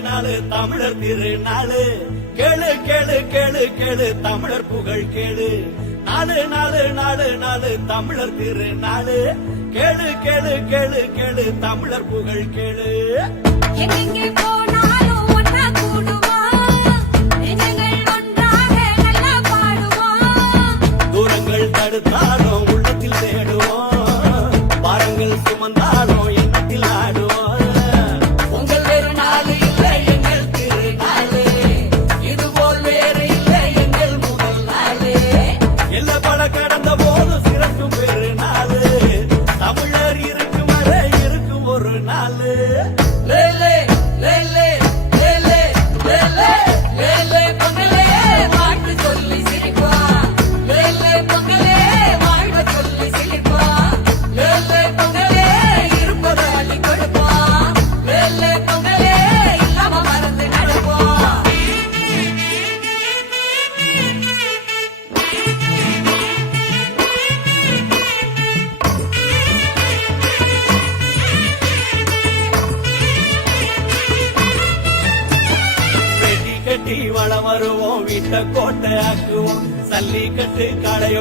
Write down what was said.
நாலு தமிழர் திருநாளு கேளு கேளு கேளு கேளு தமிழர் புகழ் கேளு நாலு நாலு நாலு நாலு தமிழர் திருநாளு கேளு கேளு கேளு கேளு தமிழர் புகழ் கேளு எங்கெங்கே போனாலும் ஒன்னா கூடுவோம் நெஞ்சங்கள் ஒன்றாக நல்லா பாடுவோம் தூரங்கள் தடுத்தாலும் உள்ளத்தில் தேடுவோம் பாரங்கள் சுமந்தாலும் எண்ணத்தில் ஆடுவோம் உங்கள் வேறு நாள் இல்லை எங்கள் திருநாளு இதுபோல் வேறு இல்லை எங்கள் முதல் நாளு எல்லா பல கடந்த போது சிறக்கும் பெரு நாளு தமிழர் இருக்கும் வரை இருக்கும் ஒரு நாளு லேலே லேலே லேலே லேலே லேலே பொங்கலே வாழ்த்து சொல்லி சிரிப்போம் லேலே பொங்கலே வாழ்த்து சொல்லி சிரிப்போம் லேலே பொங்கலே இருப்பதை அள்ளி கொடுப்போம் லேலே பொங்கலே இல்லாம மறந்து நடப்போம் வெட்டி கட்டி வளம் வருவோம் வீட்டை கோட்டை ஆக்குவோம் சல்லி கட்டு காடைய